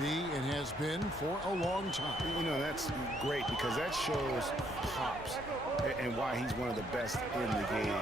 be and has been for a long time. You know, that's great because that shows pops and why he's one of the best in the game.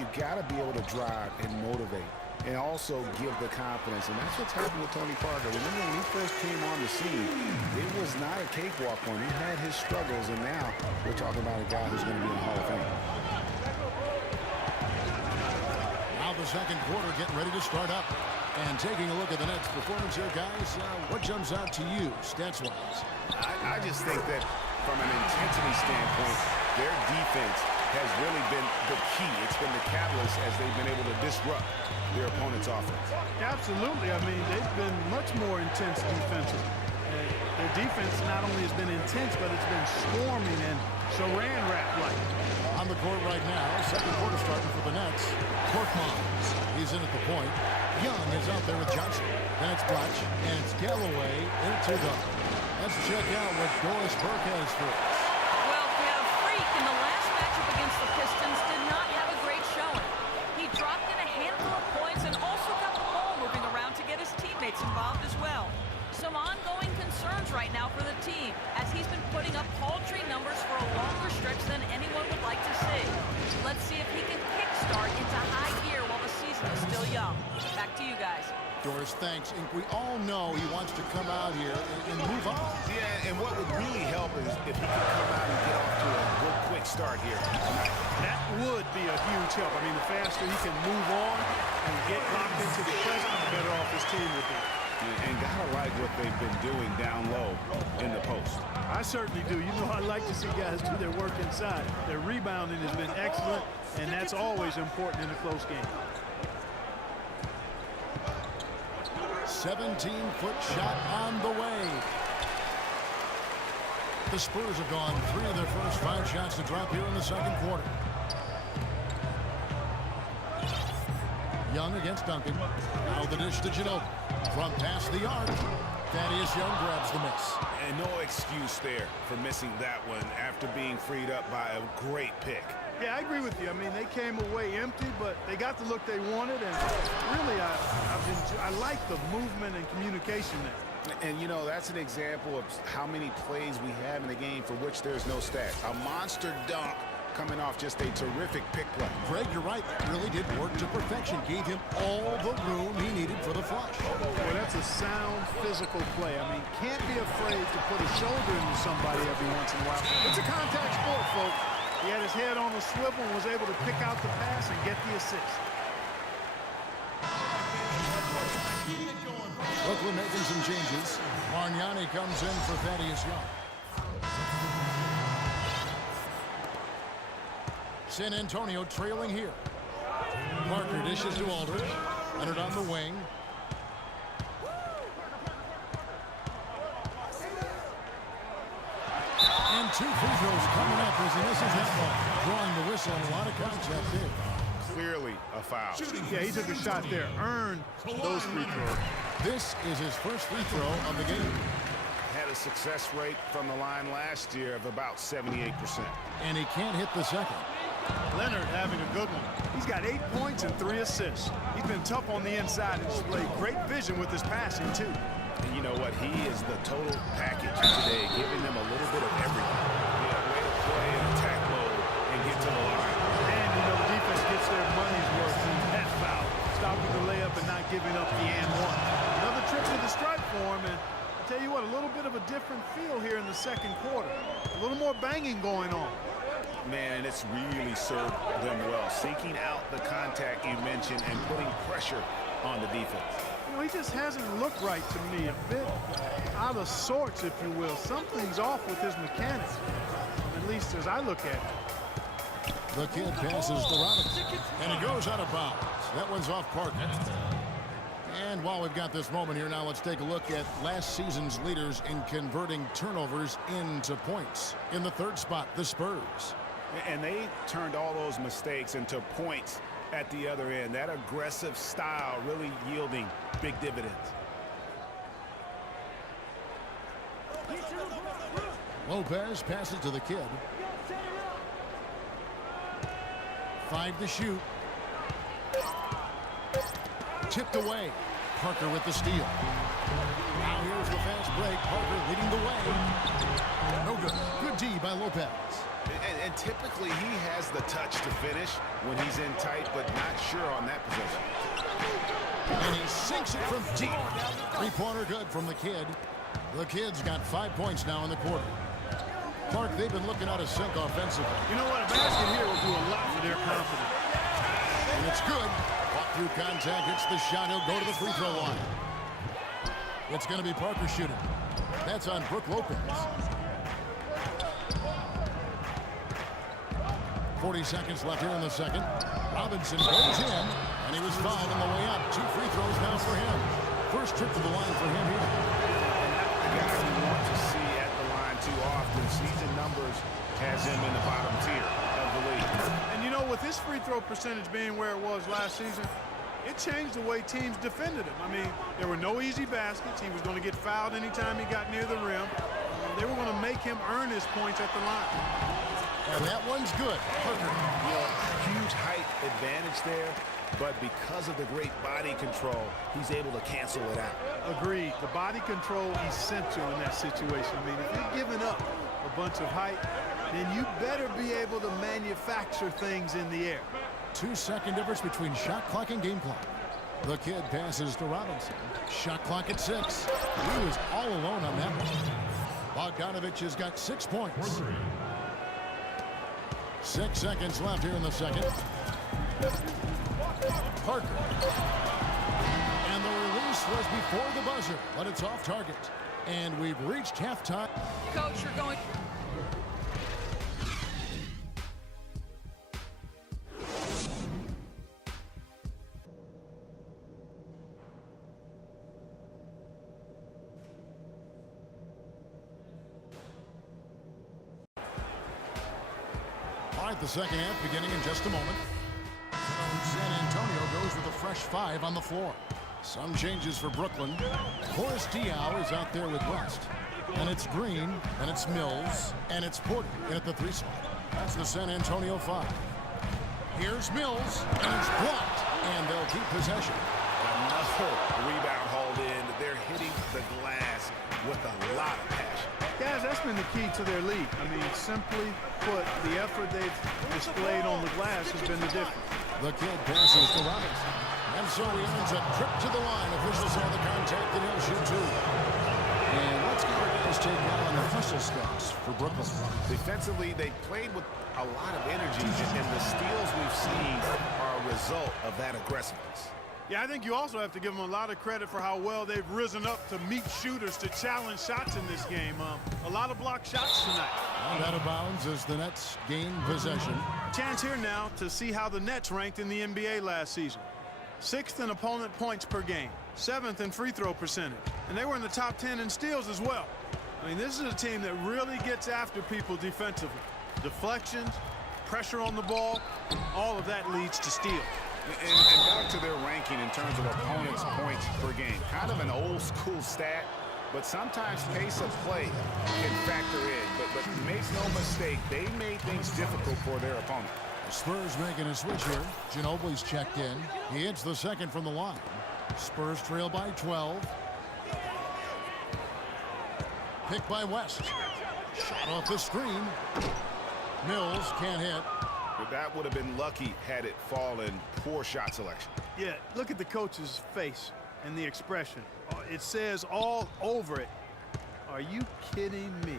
You got to be able to drive and motivate and also give the confidence, and that's what's happened with Tony Parker. Remember when he first came on the scene, it was not a cakewalk for him. He had his struggles, and now we're talking about a guy who's going to be in the Hall of Fame. Now the second quarter getting ready to start up. And taking a look at the Nets' performance here, guys, what jumps out to you, stats-wise? I just think that from an intensity standpoint, their defense has really been the key. It's been the catalyst as they've been able to disrupt their opponent's offense. Absolutely. I mean, they've been much more intense defensively. Their defense not only has been intense, but it's been swarming and saran wrap-like. On the court right now, second quarter starting for the Nets. Korkmaz, he's in at the point. Young is out there with Johnson. Then it's Blatch, and it's Galloway into the. Let's check out what Doris Burke has for us. Well, Kev, Freak in the last matchup against the Pistons did not have a great showing. He dropped in a handful of points and also got the ball moving around to get his teammates involved as well. Some ongoing concerns right now for the team, as he's been putting up paltry numbers for a longer stretch than anyone would like to see. Let's see if he can kickstart into high gear while the season is still young. Back to you guys. Doris, thanks. And we all know he wants to come out here and move on. Yeah, and what would really help is if he could come out and get off to a good, quick start here tonight. That would be a huge help. I mean, the faster he can move on and get locked into the present, the better off his team would be. And gotta like what they've been doing down low in the post. I certainly do. You know, I like to see guys do their work inside. Their rebounding has been excellent, and that's always important in a close game. 17-foot shot on the way. The Spurs have gone 3 of their first 5 shots to drop here in the second quarter. Young against Duncan. Now the dish to Ginobili. From past the arc. Thaddeus Young grabs the miss. And no excuse there for missing that one after being freed up by a great pick. Yeah, I agree with you. I mean, they came away empty, but they got the look they wanted, and really, I like the movement and communication there. And, you know, that's an example of how many plays we have in the game for which there's no stat. A monster dunk coming off just a terrific pick play. Greg, you're right. Really did work to perfection. Gave him all the room he needed for the flush. Well, that's a sound physical play. I mean, can't be afraid to put a shoulder into somebody every once in a while. It's a contact sport, folks. He had his head on the swivel and was able to pick out the pass and get the assist. Brooklyn making some changes. Bargnani comes in for Thaddeus Young. San Antonio trailing here. Parker dishes to Aldridge. Leonard on the wing. And 2 free throws coming up as he misses that ball. Drawing the whistle and a lot of contact there. Clearly a foul. Yeah, he took a shot there. Earned those free throws. This is his first free throw of the game. Had a success rate from the line last year of about 78%. And he can't hit the second. Leonard having a good one. He's got 8 points and 3 assists. He's been tough on the inside and displayed great vision with his passing, too. And you know what? He is the total package today, giving them a little bit of everything. Yeah, way to play in attack mode and get to the line. And, you know, the defense gets their money's worth in that foul. Stopping the layup and not giving up the and one. Another trip to the stripe for him, and I'll tell you what, a little bit of a different feel here in the second quarter. A little more banging going on. Man, and it's really served them well. Seeking out the contact you mentioned and putting pressure on the defense. You know, he just hasn't looked right to me. A bit out of sorts, if you will. Something's off with his mechanics, at least as I look at it. The kid passes to Robinson, and it goes out of bounds. That one's off Parker. And while we've got this moment here, now let's take a look at last season's leaders in converting turnovers into points. In the third spot, the Spurs. And they turned all those mistakes into points at the other end. That aggressive style really yielding big dividends. Lopez passes to the kid. 5 to shoot. Tipped away. Parker with the steal. Now here's the fast break. Parker leading the way. No good. Good D by Lopez. And typically he has the touch to finish when he's in tight, but not sure on that possession. And he sinks it from deep. Three-pointer good from the kid. The kid's got 5 points now in the quarter. Clark, they've been looking out of sync offensively. You know what? A basket here will do a lot for their confidence. And it's good. Walk through contact, hits the shot. He'll go to the free throw line. It's going to be Parker shooting. That's on Brook Lopez. 40 seconds left here in the second. Robinson goes in, and he was fouled on the way up. 2 free throws now for him. First trip to the line for him here. The guy we want to see at the line too often. Season numbers has him in the bottom tier of the league. And you know, with his free throw percentage being where it was last season, it changed the way teams defended him. I mean, there were no easy baskets. He was going to get fouled anytime he got near the rim. They were going to make him earn his points at the line. And that one's good. Parker. Huge height advantage there, but because of the great body control, he's able to cancel it out. Agreed. The body control essential in that situation. I mean, if you're giving up a bunch of height, then you better be able to manufacture things in the air. 2-second difference between shot clock and game clock. The kid passes to Robinson. Shot clock at 6. He was all alone on that one. Bogdanovich has got 6 points. 6 seconds left here in the second. Parker. And the release was before the buzzer, but it's off target. And we've reached halftime. Coach, you're going... All right, the second half beginning in just a moment. San Antonio goes with a fresh 5 on the floor. Some changes for Brooklyn. Horace Diaw is out there with West. And it's Green, and it's Mills, and it's Porter in at the 3 spot. That's the San Antonio 5. Here's Mills, and it's blocked, and they'll keep possession. Another rebound hauled in. They're hitting the glass with a lot of passion. Guys, that's been the key to their lead. I mean, simply put, the effort they've displayed on the glass has been the difference. The kid passes to Robinson. And so he earns a trip to the line. Officials saw the contact, and he'll shoot 2. And let's get our guys take now on the hustle stats for Brooklyn. Defensively, they played with a lot of energy, and the steals we've seen are a result of that aggressiveness. Yeah, I think you also have to give them a lot of credit for how well they've risen up to meet shooters to challenge shots in this game. A lot of blocked shots tonight. And out of bounds as the Nets gain possession. Chance here now to see how the Nets ranked in the NBA last season. 6th in opponent points per game, 7th in free throw percentage, and they were in the top 10 in steals as well. I mean, this is a team that really gets after people defensively. Deflections, pressure on the ball, all of that leads to steals. And back to their ranking in terms of opponents' points per game. Kind of an old school stat, but sometimes pace of play can factor in. But make no mistake, they made things difficult for their opponent. The Spurs making a switch here. Ginobili's checked in. He hits the second from the line. Spurs trail by 12. Picked by West. Shot off the screen. Mills can't hit. But that would have been lucky had it fallen. Poor shot selection. Yeah, look at the coach's face and the expression. It says all over it, are you kidding me?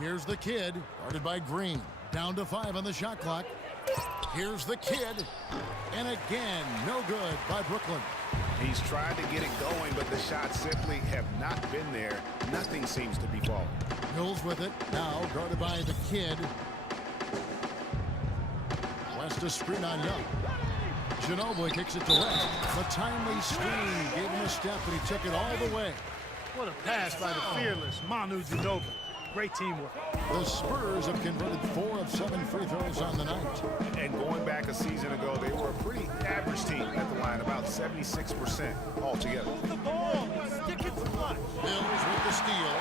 Here's the kid, guarded by Green. Down to 5 on the shot clock. Here's the kid. And again, no good by Brooklyn. He's tried to get it going, but the shots simply have not been there. Nothing seems to be falling. Mills with it, now guarded by the kid. West a screen on Young. Ginobili kicks it to West. The timely screen gave him a step, and he took it all the way. What a pass by the fearless Manu Ginobili. Great teamwork. The Spurs have converted 4 of 7 free throws on the night. And going back a season ago, they were a pretty average team at the line, about 76% altogether. The ball, stick it to clutch. Mills with the steal.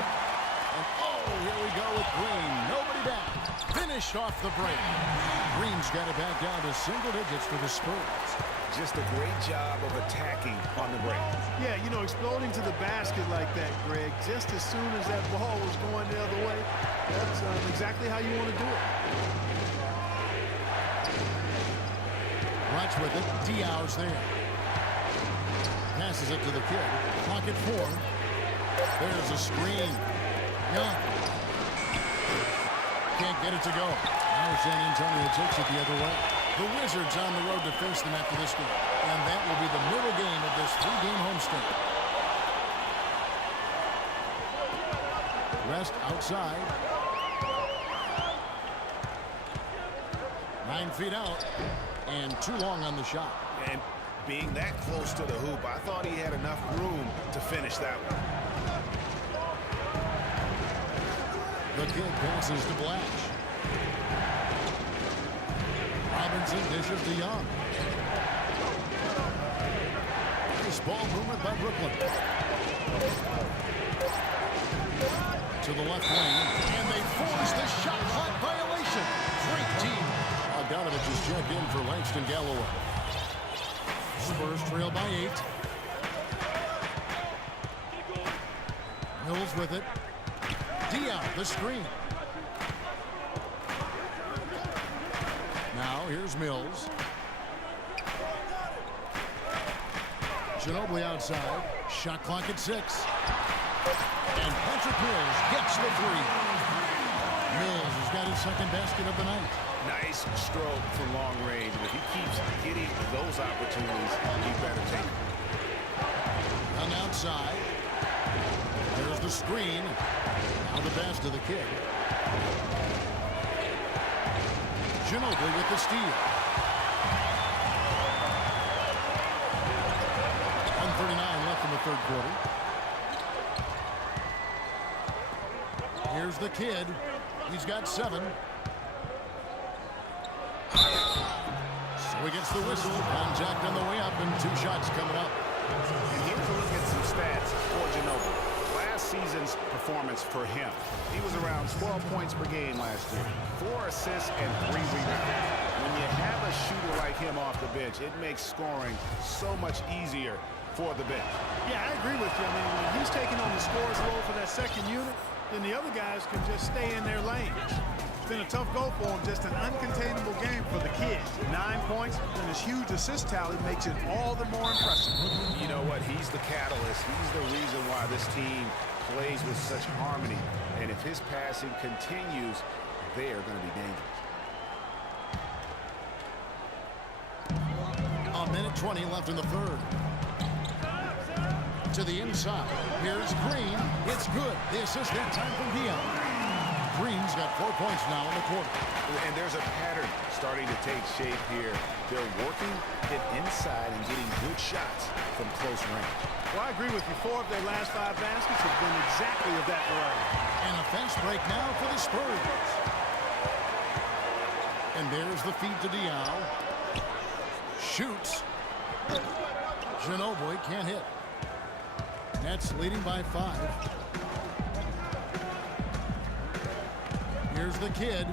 And oh, here we go with Green. Nobody back. Finished off the break. Green's got it back down to single digits for the Spurs. Just a great job of attacking on the break. Yeah, you know, exploding to the basket like that, Greg, just as soon as that ball was going the other way, that's exactly how you want to do it. Watch with it. Diaw's there. Passes it to the kid. Clock at 4. There's a screen. Young. Can't get it to go. Now San Antonio takes it the other way. The Wizards on the road to face them after this game. And that will be the middle game of this 3-game homestand. Rest outside. 9 feet out. And too long on the shot. And being that close to the hoop, I thought he had enough room to finish that one. The kid passes to Blash. Robinson dishes to Young. Nice ball movement by Brooklyn. To the left wing, and they force the shot clock violation. Great team. Bogdanovich is checked in for Langston Galloway. Spurs trail by 8. Mills with it. Diaw, the screen. Now here's Mills. Ginobili outside. Shot clock at 6. And Patrick Mills gets the 3. Mills has got his second basket of the night. Nice stroke from long range. If he keeps getting those opportunities, he better take them. On the outside. There's the screen. Now the pass to the kid. Ginobili with the steal. 1:39 left in the third quarter. Here's the kid. He's got 7. So he gets the whistle. Contact on the way up and 2 shots coming up. And here's a look at some stats for Ginobili. Last season's performance for him. He was around 12 points per game last year. 4 assists and 3 rebounds. When you have a shooter like him off the bench, it makes scoring so much easier for the bench. Yeah, I agree with you. I mean, when he's taking on the scorer's role for that second unit, then the other guys can just stay in their lanes. It's been a tough go for him, just an uncontainable game for the kid. 9 points and his huge assist tally makes it all the more impressive. You know what? He's the catalyst. He's the reason why this team plays with such harmony. And if his passing continues, they are going to be dangerous. A minute 20 left in the third. To the inside. Here's Green. It's good. The assist that time from Diaw. Green's got 4 points now in the quarter. And there's a pattern starting to take shape here. They're working it inside and getting good shots from close range. Well, I agree with you. 4 of their last 5 baskets have been exactly of that variety. And a fast break now for the Spurs. And there's the feed to Diaw. Shoots. Ginobili can't hit. Nets leading by 5. Here's the kid.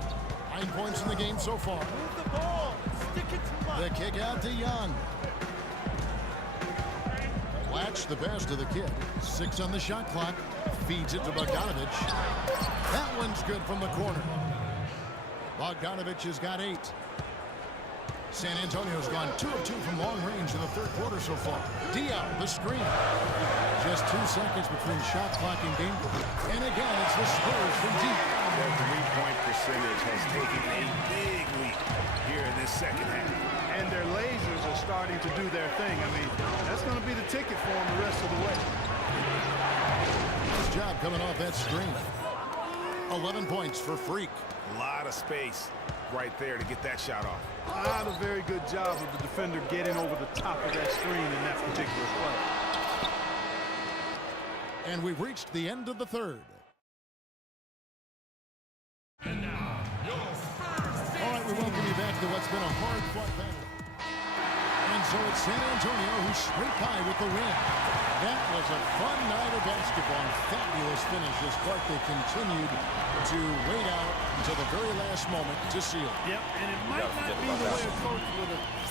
9 points in the game so far. Move the ball. Stick it to Mike. The kick out to Young. Latch the pass to the kid. 6 on the shot clock. Feeds it to Bogdanovich. That one's good from the corner. Bogdanovich has got 8. San Antonio's gone 2 of 2 from long range in the third quarter so far. Diaw, the screen. Just 2 seconds between shot clock and game. And again, it's the Spurs from deep. Their 3-point percentage has taken a big leap here in this second half. And their lasers are starting to do their thing. I mean, that's going to be the ticket for them the rest of the way. Nice job coming off that screen. 11 points for Freak. A lot of space right there to get that shot off. Not a very good job of the defender getting over the top of that screen in that particular play. And we've reached the end of the third. All right, we welcome you back to what's been a hard-fought battle. And so it's San Antonio who scraped by with the win. That was a fun night of basketball. Fabulous finish as Clark, they continued to wait out until the very last moment to seal. Yep, and it might not be the way a coach would have